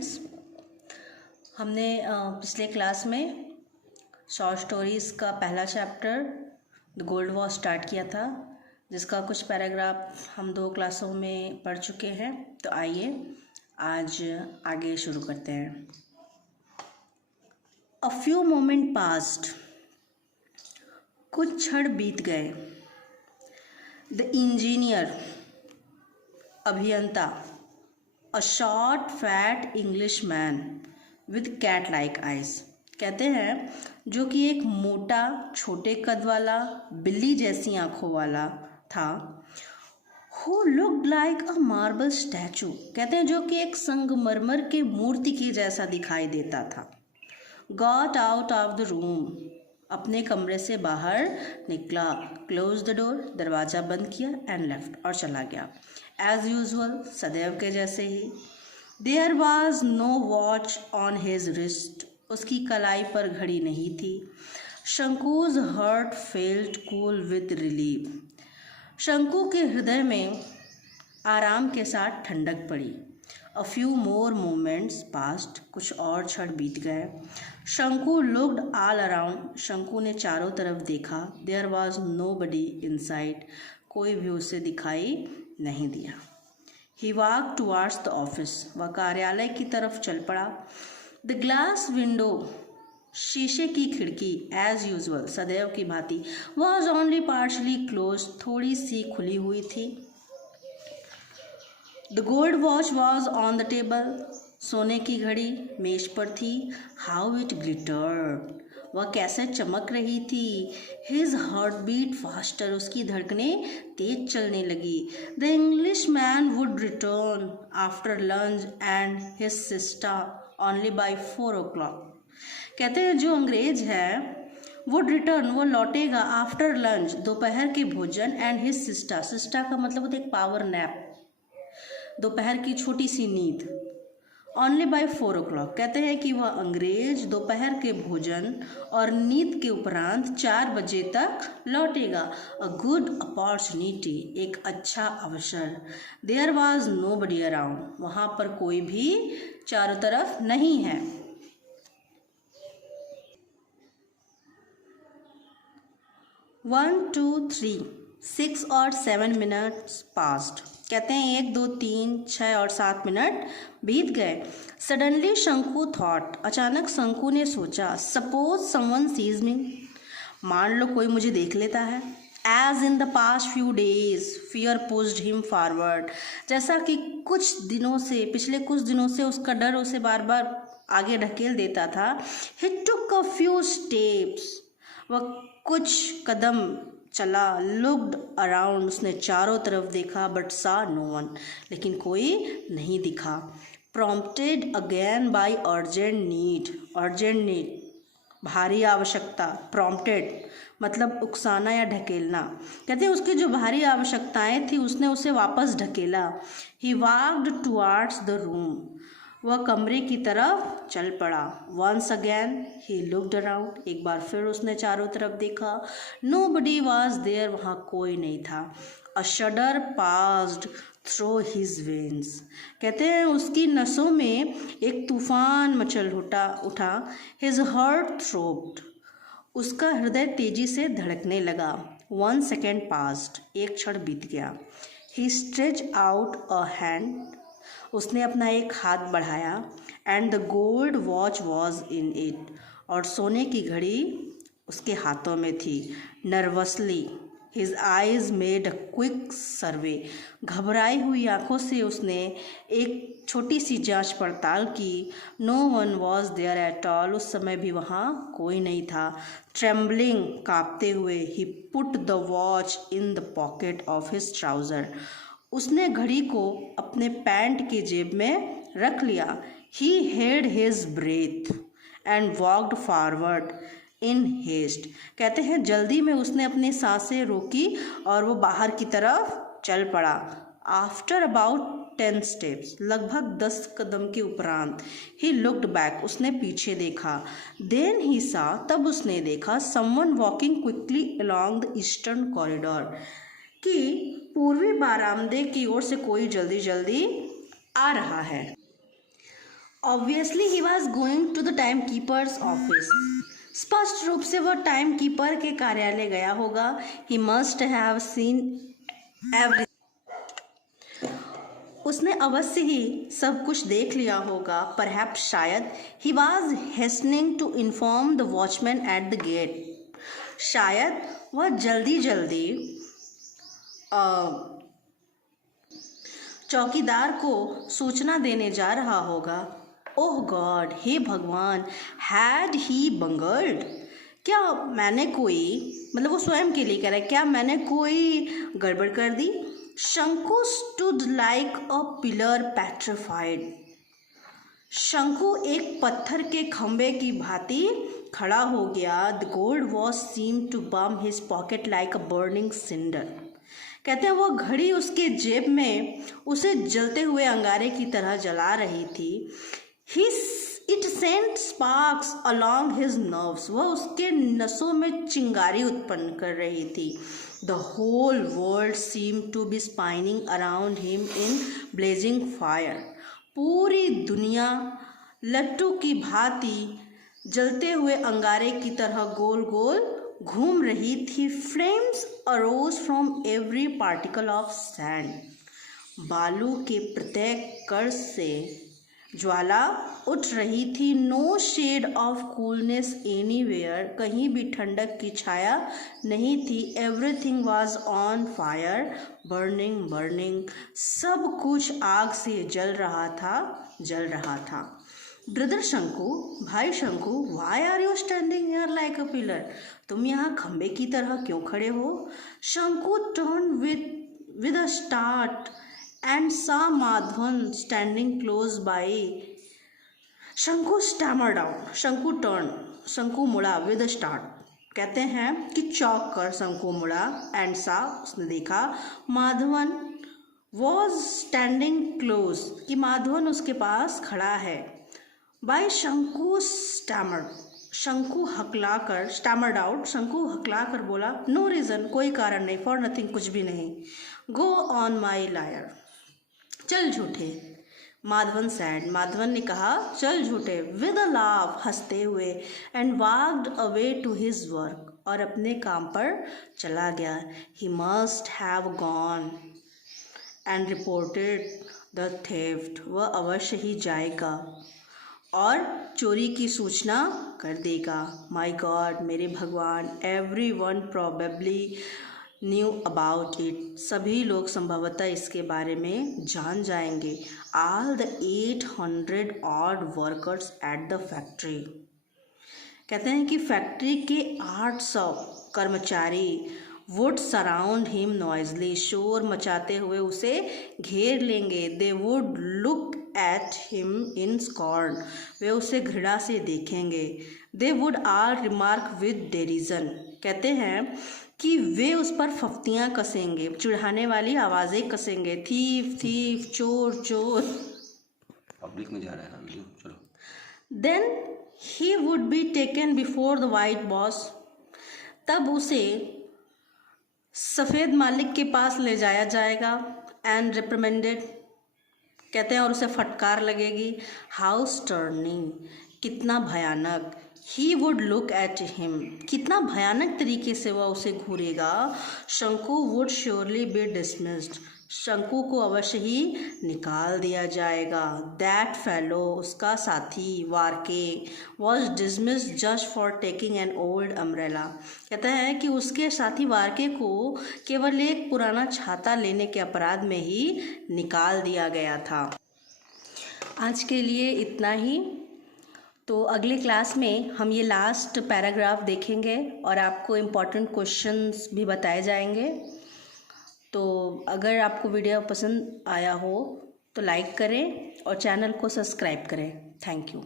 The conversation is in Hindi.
स्टूडेंट्स, हमने पिछले क्लास में शॉर्ट स्टोरीज़ का पहला chapter the gold watch start किया था, जिसका कुछ पैराग्राफ हम 2 क्लासों में पढ़ चुके हैं। तो आइए आज आगे शुरू करते हैं। अ फ्यू मोमेंट पास्ट, कुछ क्षण बीत गए। द इंजीनियर, अभियंता, a short fat English man with cat like eyes, कहते हैं जो कि एक मोटा छोटे कद वाला बिल्ली जैसी आंखों वाला था। Who looked like a marble statue, कहते हैं जो कि एक संगमरमर के मूर्ति के जैसा दिखाई देता था। Got out of the room, अपने कमरे से बाहर निकला। क्लोज द डोर, दरवाज़ा बंद किया। एंड लेफ्ट, और चला गया। एज यूजुअल, सदैव के जैसे ही। There was no watch on his wrist, उसकी कलाई पर घड़ी नहीं थी। Shanku's heart felt cool with relief, Shanku के हृदय में आराम के साथ ठंडक पड़ी। A few more moments past, कुछ और क्षण बीत गए। शंकु लुक्ड ऑल अराउंड, शंकु ने चारों तरफ देखा। There was nobody in sight, कोई भी उसे दिखाई नहीं दिया। He walk towards the office, वह कार्यालय की तरफ चल पड़ा। द ग्लास विंडो, शीशे की खिड़की, एज यूजुअल, सदैव की भांति, वॉज ओनली पार्शली क्लोज, थोड़ी सी खुली हुई थी। The gold watch was on the table, सोने की घड़ी मेज पर थी। हाउ इट ग्लिटर्ड, वह कैसे चमक रही थी। हिज हार्ट बीट फास्टर, उसकी धड़कनें तेज चलने लगी। The English man would return after lunch and his sister only by 4 o'clock, कहते हैं जो अंग्रेज है वुड रिटर्न, वो लौटेगा आफ्टर लंच, दोपहर के भोजन, एंड हिज सिस्टर, सिस्टर का मतलब होता है एक पावर नैप, दोपहर की छोटी सी नींद। ओनली बाई 4 o'clock, कहते हैं कि वह अंग्रेज दोपहर के भोजन और नींद के उपरांत 4 बजे तक लौटेगा। अ गुड अपॉर्चुनिटी, एक अच्छा अवसर। There was nobody around, वहाँ पर कोई भी चारों तरफ नहीं है। 1 2 3 6 और 7 मिनट्स पास्ट, कहते हैं 1 2 3 6 और 7 मिनट बीत गए। सडनली शंकु थॉट, अचानक शंकु ने सोचा। सपोज समवन सीज मी, मान लो कोई मुझे देख लेता है। As in the past few days fear pushed him forward, जैसा कि पिछले कुछ दिनों से उसका डर उसे बार बार आगे ढकेल देता था। ही टुक अ फ्यू स्टेप्स, वह कुछ कदम चला। लुक्ड अराउंड, उसने चारों तरफ देखा। बट सा नो वन, लेकिन कोई नहीं दिखा। Prompted again by urgent need, भारी आवश्यकता। प्रॉम्प्टेड मतलब उकसाना या ढकेलना, कहते हैं उसकी जो भारी आवश्यकताएं थी उसने उसे वापस ढकेला। He walked towards the room, वह कमरे की तरफ चल पड़ा। Once again he looked around, एक बार फिर उसने चारों तरफ देखा। नो बडी वॉज देयर, वहाँ कोई नहीं था। A shudder passed through his veins, कहते हैं उसकी नसों में एक तूफान मचल उठा। हिज हार्ट थ्रोब्ड, उसका हृदय तेजी से धड़कने लगा। 1 second पास्ड, एक क्षण बीत गया। He stretch out a hand, उसने अपना एक हाथ बढ़ाया। And the gold watch was in it, और सोने की घड़ी उसके हाथों में थी। Nervously his eyes made a quick survey, घबराई हुई आंखों से उसने एक छोटी सी जांच पड़ताल की। No one was there at all, उस समय भी वहाँ कोई नहीं था। ट्रेम्बलिंग, कांपते हुए, he put the watch in the pocket of his trouser, उसने घड़ी को अपने पैंट की जेब में रख लिया। He held his breath and walked forward in haste, कहते हैं जल्दी में उसने अपनी सांसें रोकी और वो बाहर की तरफ चल पड़ा। आफ्टर अबाउट 10 steps, लगभग 10 कदम के उपरांत, ही लुक्ड बैक, उसने पीछे देखा। देन ही सा, तब उसने देखा, someone walking quickly along the eastern corridor, कि पूर्वी बारामदे की ओर से कोई जल्दी जल्दी आ रहा है। Obviously he was going to the time keeper's office. स्पष्ट रूप से वह टाइम कीपर के कार्यालय गया होगा। ही मस्ट हैव सीन एवरी, उसने अवश्य ही सब कुछ देख लिया होगा। परहैप्स शायद, he was hastening to inform the watchman at the gate, शायद वह जल्दी जल्दी चौकीदार को सूचना देने जा रहा होगा। ओह गॉड, हे भगवान, हैड ही बंगल्ड, क्या मैंने कोई, मतलब वो स्वयं के लिए कह रहा है, क्या मैंने कोई गड़बड़ कर दी। शंकु stood like a pillar petrified, शंकु एक पत्थर के खंबे की भांति खड़ा हो गया। The gold watch seem to burn his pocket like a burning cinder, कहते हैं वह घड़ी उसके जेब में उसे जलते हुए अंगारे की तरह जला रही थी। It sent sparks along his nerves, वह उसके नसों में चिंगारी उत्पन्न कर रही थी। The whole world seem to be spinning around him in blazing fire, पूरी दुनिया लट्टू की भांति जलते हुए अंगारे की तरह गोल गोल घूम रही थी। Flames arose from every particle of sand, बालू के प्रत्येक कण से ज्वाला उठ रही थी। No shade of coolness anywhere, कहीं भी ठंडक की छाया नहीं थी। Everything was on fire, burning burning, सब कुछ आग से जल रहा था। ब्रदर शंकु, भाई Shanku, why are you standing here like a pillar, तुम यहाँ खंबे की तरह क्यों खड़े हो। Shanku turn with a start and saw Madhavan standing close by. शंकु stammered out. शंकु turned, शंकु मुड़ा with a start, कहते हैं कि चौंक कर शंकु मुड़ा, and saw, उसने देखा, माधवन was standing close, कि माधवन उसके पास खड़ा है। by शंकु stammered, शंकु हकलाकर, स्टैमर्ड आउट, शंकु हकलाकर बोला, नो रीज़न, कोई कारण नहीं, फॉर नथिंग, कुछ भी नहीं। गो ऑन माई लायर, चल झूठे। माधवन सैड, माधवन ने कहा, चल झूठे। विद अ लाफ, हंसते हुए। And walked away to his work, और अपने काम पर चला गया। He must have gone and reported the theft, वह अवश्य ही जाएगा और चोरी की सूचना कर देगा। माई गॉड, मेरे भगवान, every one probably knew about it, सभी लोग संभवतः इसके बारे में जान जाएंगे। All the 800 odd workers at the factory, कहते हैं कि फैक्ट्री के 800 कर्मचारी वुड सराउंड हिम नॉइजली, शोर मचाते हुए उसे घेर लेंगे। They would look at him in scorn, वे उसे घृणा से देखेंगे। They would all remark with derision, कहते हैं कि वे उस पर फफ्तियाँ कसेंगे, चिढ़ाने वाली आवाज़ें कसेंगे। थीफ थीफ, चोर चोर, पब्लिक में जा रहा है ना वीडियो, चलो। Then he would be taken before the white boss, तब उसे सफ़ेद मालिक के पास ले जाया जाएगा। एंड रिप्रिमेंडेड, कहते हैं और उसे फटकार लगेगी। हाउस टर्निंग, कितना भयानक। He would look at him, कितना भयानक तरीके से वह उसे घूरेगा। शंकु वुड श्योरली बी डिसमिस्ड, शंकु को अवश्य ही निकाल दिया जाएगा। दैट फेलो, उसका साथी Varkey, was dismissed just for taking an old umbrella, कहता है कि उसके साथी वार्के को केवल एक पुराना छाता लेने के अपराध में ही निकाल दिया गया था। आज के लिए इतना ही। तो अगले क्लास में हम ये लास्ट पैराग्राफ देखेंगे और आपको इम्पॉर्टेंट क्वेश्चंस भी बताए जाएंगे। तो अगर आपको वीडियो पसंद आया हो तो लाइक करें और चैनल को सब्सक्राइब करें। Thank you.